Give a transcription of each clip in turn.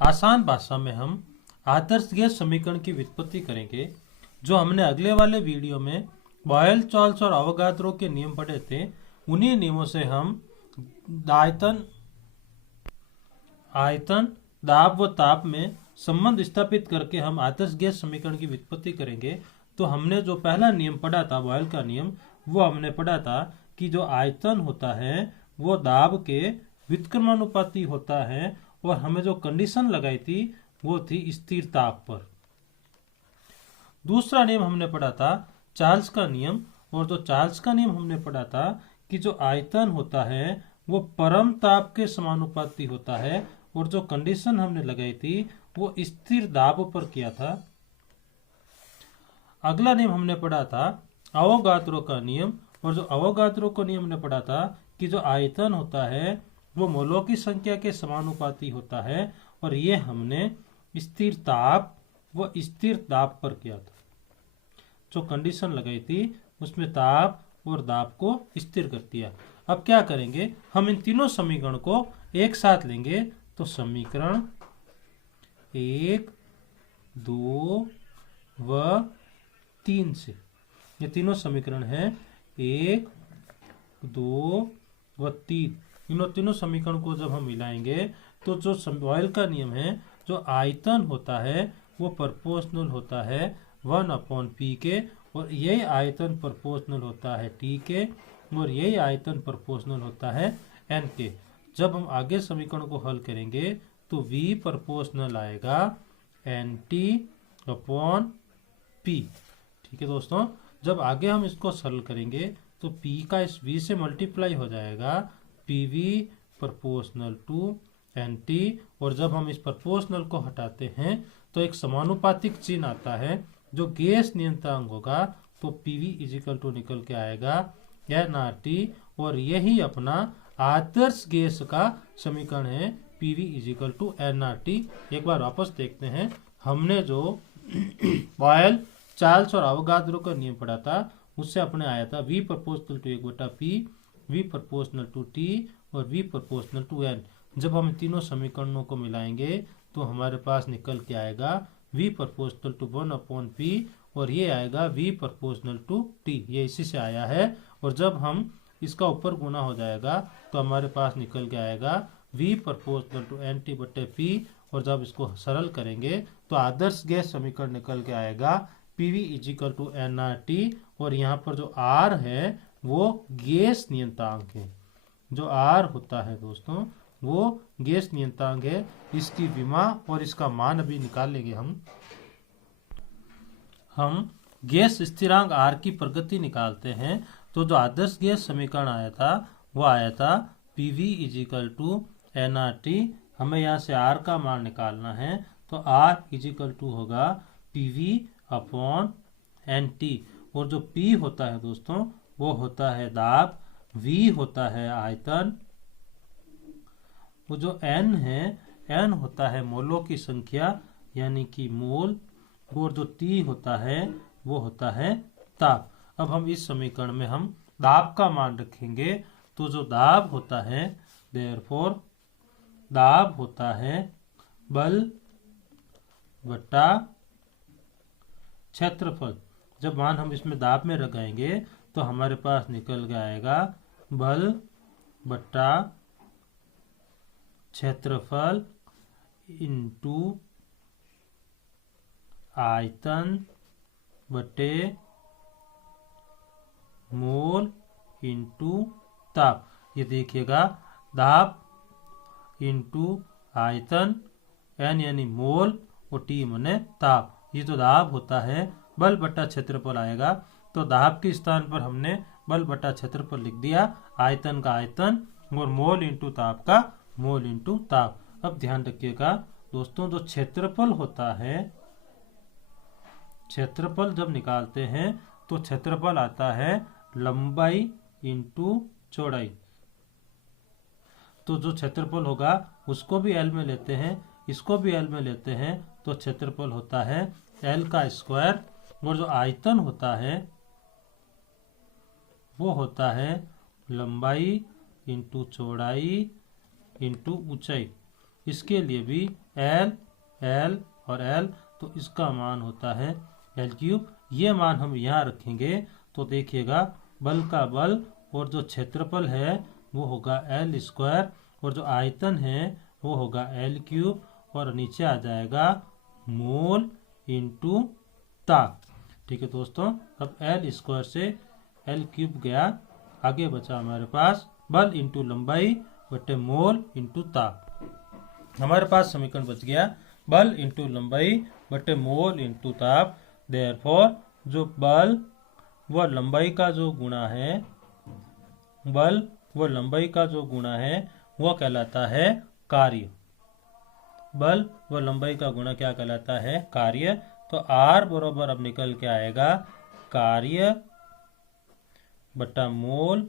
आसान भाषा में हम आदर्श गैस समीकरण की व्युत्पत्ति करेंगे। जो हमने अगले वाले वीडियो में बॉयल, चार्ल्स और अवोगाद्रो के नियम पढ़े थे, उन्हीं नियमों से हम आयतन, दाब व ताप में संबंध स्थापित करके हम आदर्श गैस समीकरण की व्युत्पत्ति करेंगे। तो हमने जो पहला नियम पढ़ा था, बॉयल का नियम, वो हमने पढ़ा था कि जो आयतन होता है वो दाब के व्युत्क्रमानुपाती होता है, और हमें जो कंडीशन लगाई थी वो थी स्थिर ताप पर। दूसरा नियम हमने पढ़ा था चार्ल्स का नियम, और जो चार्ल्स का नियम हमने पढ़ा था कि जो आयतन होता है वो परम ताप के समानुपाती होता है, और जो कंडीशन हमने लगाई थी वो स्थिर दाब पर किया था। अगला नियम हमने पढ़ा था अवोगाद्रो का नियम, और जो अवोगाद्रो का नियम हमने पढ़ा था कि जो आयतन होता है वो मोलों की संख्या के समानुपाती होता है, और ये हमने स्थिर ताप व स्थिर दाब पर किया था। जो कंडीशन लगाई थी उसमें ताप और दाब को स्थिर कर दिया। अब क्या करेंगे, हम इन तीनों समीकरण को एक साथ लेंगे। तो समीकरण 1, 2 व 3 से, ये तीनों समीकरण हैं 1, 2 व 3। इन तीनों समीकरण को जब हम मिलाएंगे तो जो बॉयल का नियम है, जो आयतन होता है वो प्रोपोर्शनल होता है 1/p के, और यही आयतन प्रोपोर्शनल होता है t के, और यही आयतन प्रोपोर्शनल होता है n के। जब हम आगे समीकरण को हल करेंगे तो v प्रोपोर्शनल आएगा nt/p। ठीक है दोस्तों, जब आगे हम इसको सरल करेंगे तो p का इस v से मल्टीप्लाई हो जाएगा pv प्रोपोर्शनल टू nt, और जब हम इस प्रोपोर्शनल को हटाते हैं तो एक समानुपातिक चिन्ह आता है जो गैस नियंत्रक होगा। तो pv इजिकल टू निकल के आएगा nRT, और यही अपना आदर्श गैस का समीकरण है pv इजिकल टू nRT। एक बार वापस देखते हैं, हमने जो बॉयल, चार्ल्स और अवोगाद्रो का नियम पढ़ा था उससे अपने आया था v proportional to 1/p, v proportional to t और v प्रोपोर्शनल टू n। जब हम तीनों समीकरणों को मिलाएंगे तो हमारे पास निकल के आएगा v प्रोपोर्शनल टू 1/p, और ये आएगा v प्रोपोर्शनल टू t, ये इसी से आया है। और जब हम इसका ऊपर गुना हो जाएगा तो हमारे पास निकल के आएगा v प्रोपोर्शनल टू nt/p, और जब इसको सरल करेंगे तो आदर्श गैस समीकरण निकल के आएगा pv इजिकल टू nRT, और यहाँ पर जो r है वो गैस नियंत्रक है। जो r होता है दोस्तों वो गैस नियंत्रक है। इसकी विमा और इसका मान अभी निकाल लेंगे हम गैस स्थिरांक r की प्रगति निकालते हैं। तो जो आदर्श गैस समीकरण आया था वो आया था pv इजिकल टू nRT। हमें यहाँ से r का मान निकालना है, तो r इजिकल टू होगा pv/nt, और जो p होता है दोस्तों वो होता है दाब, v होता है आयतन, वो जो n है, n होता है मोलों की संख्या यानी कि मोल, और जो t होता है वो होता है ताप। अब हम इस समीकरण में हम दाब का मान रखेंगे। तो जो दाब होता है, देयरफॉर दाब होता है बल बटा क्षेत्रफल। जब मान हम इसमें दाब में लगाएंगे तो हमारे पास निकल के आएगा बल बटा क्षेत्रफल इंटू आयतन बटे मोल इंटू ताप। ये देखिएगा, दाब इंटू आयतन, n यानी मोल और t माने ताप। ये जो दाब होता है बल बटा क्षेत्रफल आएगा, तो दाब के स्थान पर हमने बल बटा क्षेत्रफल लिख दिया, आयतन का आयतन और मोल इंटू ताप का मोल इंटू ताप। अब ध्यान रखिएगा दोस्तों, जो क्षेत्रफल होता है, क्षेत्रफल जब निकालते हैं तो क्षेत्रफल आता है लंबाई इंटू चौड़ाई। तो जो क्षेत्रफल होगा उसको भी L में लेते हैं, इसको भी L में लेते हैं, तो क्षेत्रफल होता है L का स्क्वायर, और जो आयतन होता है वो होता है लंबाई इंटू चौड़ाई इंटू ऊंचाई। इसके लिए भी एल एल और एल, तो इसका मान होता है एल क्यूब। ये मान हम यहाँ रखेंगे तो देखिएगा बल का बल और जो क्षेत्रफल है वो होगा एल स्क्वायर और जो आयतन है वो होगा एल क्यूब और नीचे आ जाएगा मोल इंटू ताप। ठीक है दोस्तों, अब एल स्क्वायर से एल क्यूब गया, आगे बचा हमारे पास बल इंटू लंबाई बटे मोल इंटू ताप। हमारे पास समीकरण बच गया बल इंटू लंबाई बटे मोल इंटू ताप। देयरफॉर जो बल व लंबाई का जो गुणा है, बल व लंबाई का जो गुणा है वह कहलाता है कार्य। बल व लंबाई का गुणा क्या कहलाता है? कार्य। तो R बराबर अब निकल के आएगा कार्य बटा मोल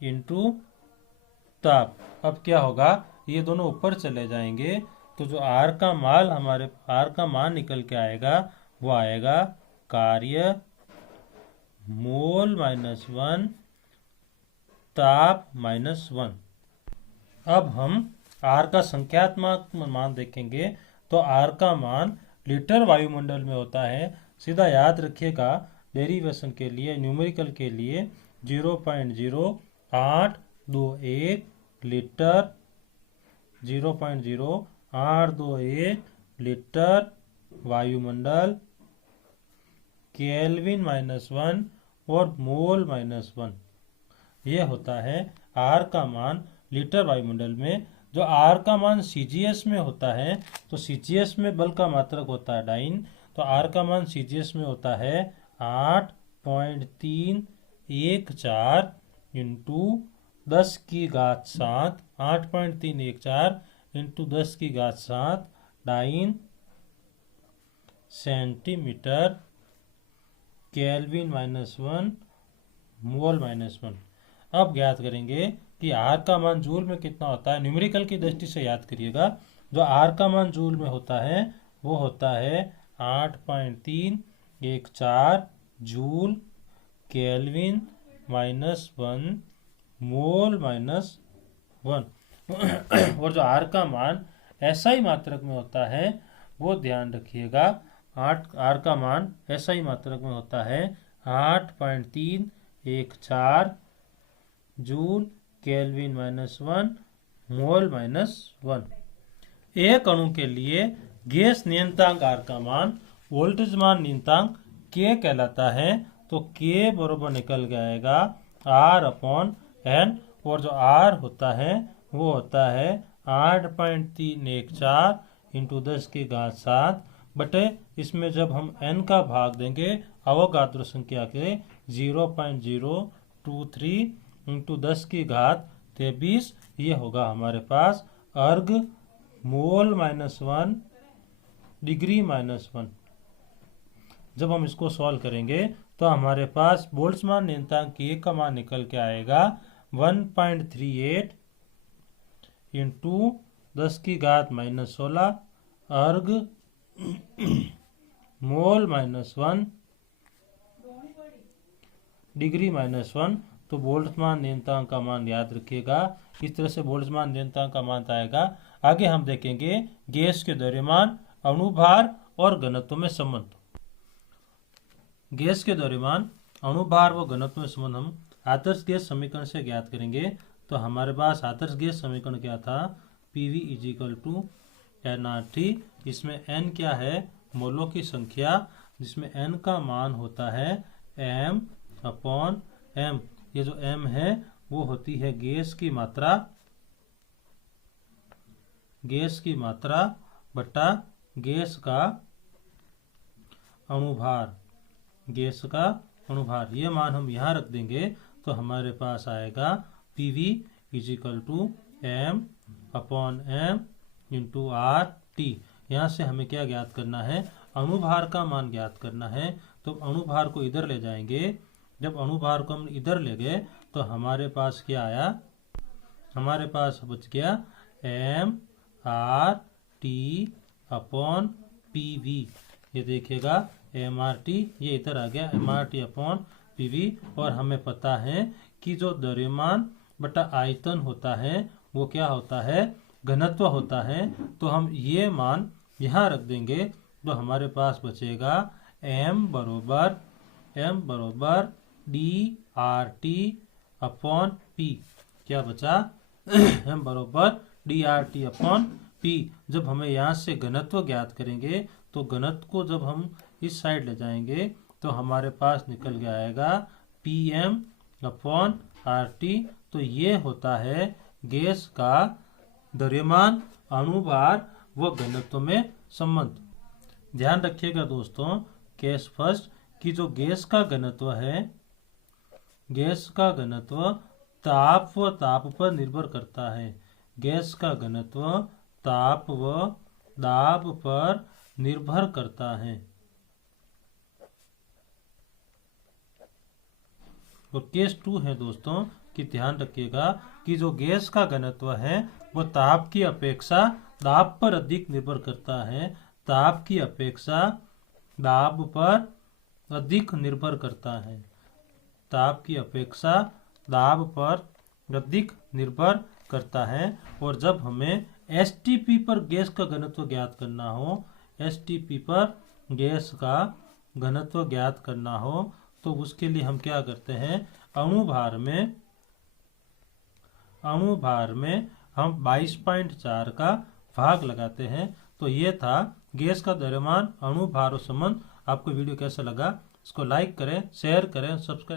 इंटू ताप। अब क्या होगा, ये दोनों ऊपर चले जाएंगे तो जो R का मान निकल के आएगा वो आएगा कार्य मोल -1 ताप -1। अब हम R का संख्यात्मक मान देखेंगे तो R का मान लीटर वायुमंडल में होता है। सीधा याद रखिएगा, डेरिवेशन के लिए, न्यूमेरिकल के लिए 0.0821 लीटर, 0.0821 लीटर वायुमंडल, केल्विन -1 और मोल -1, ये होता है R का मान लीटर वायुमंडल में। जो R का मान CGS में होता है तो CGS में बल का मात्रक होता है डाइन, तो R का मान CGS में होता है 8.314 इंटू 10 की घात 7, 8.314 इंटू 10 की घात 7 डाइन सेंटीमीटर केल्विन -1 मोल -1। अब ज्ञात करेंगे कि R का मान जूल में कितना होता है। न्यूमेरिकल की दृष्टि से याद करिएगा, जो R का मान जूल में होता है वो होता है 8.314 जूल केल्विन -1 मोल -1। और जो R का मान SI मात्रक में होता है वो ध्यान रखिएगा, R का मान SI मात्रक में होता है 8.314 जूल केल्विन -1 मोल -1। एक अणु के लिए गैस नियतांक R का मान वोल्टेज मान नियतांक K कहलाता है, तो K बराबर निकल जाएगा R/N, और जो R होता है वो होता है 8.314 इंटू 10 की घात 7 बटे, इसमें जब हम N का भाग देंगे अवोगाद्रो संख्या के 0.023 इंटू 10 की घात 23, ये होगा हमारे पास अर्ग मोल -1 डिग्री -1। जब हम इसको सॉल्व करेंगे तो हमारे पास बोल्ट्जमान नियतांक K का मान निकल के आएगा 1.38 इंटू 10 की घात -16 अर्ग मोल -1 डिग्री -1। तो बोल्ट्जमान नियतांक का मान याद रखिएगा, इस तरह से बोल्ट्जमान नियतांक का मान आएगा। आगे हम देखेंगे गैस के द्रव्यमान, अणुभार और घनत्व में संबंध। गैस के द्रव्यमान, अणुभार व घनत्व में संबंध हम आदर्श गैस समीकरण से ज्ञात करेंगे। तो हमारे पास आदर्श गैस समीकरण क्या था? PV = nRT। इसमें n क्या है? मोलों की संख्या, जिसमें n का मान होता है m/m। ये जो m है वो होती है गैस की मात्रा बटा गैस का अणुभार। ये मान हम यहाँ रख देंगे तो हमारे पास आएगा PV = m/m इंटू RT। यहाँ से हमें क्या ज्ञात करना है? अणुभार का मान ज्ञात करना है। तो अणुभार को इधर ले जाएंगे, जब अणुभार को हम इधर ले गए तो हमारे पास क्या आया? हमारे पास बच गया mRT/PV। ये देखिएगा mRT, ये इधर आ गया mRT/PV। और हमें पता है कि जो द्रव्यमान बटा आयतन होता है वो क्या होता है, घनत्व होता है। तो हम ये मान यहाँ रख देंगे तो हमारे पास बचेगा m बरोबर DRT अपॉन P। क्या बचा, m बरोबर DRT अपॉन P। जब हमें यहाँ से घनत्व ज्ञात करेंगे तो घनत्व को जब हम इस साइड ले जाएंगे तो हमारे पास निकल के आएगा PM अपॉन RT। तो ये होता है गैस का द्रव्यमान, अणुभार व घनत्व में संबंध। ध्यान रखिएगा दोस्तों, केस फर्स्ट कि जो गैस का घनत्व है, गैस का घनत्व ताप व दाब पर निर्भर करता है। गैस का घनत्व ताप व दाब पर निर्भर करता है। और केस 2 है दोस्तों कि ध्यान रखिएगा कि जो गैस का घनत्व है वो ताप की अपेक्षा दाब पर अधिक निर्भर करता है। ताप की अपेक्षा दाब पर अधिक निर्भर करता है। ताप की अपेक्षा दाब पर अधिक निर्भर करता है। और जब हमें STP पर गैस का घनत्व ज्ञात करना हो, STP पर गैस का घनत्व ज्ञात करना हो, तो उसके लिए हम क्या करते हैं, अणुभार में हम 22.4 का भाग लगाते हैं। तो ये था गैस का द्रव्यमान, अणुभार और संबंध। आपको वीडियो कैसा लगा, इसको लाइक करें, शेयर करें, सब्सक्राइब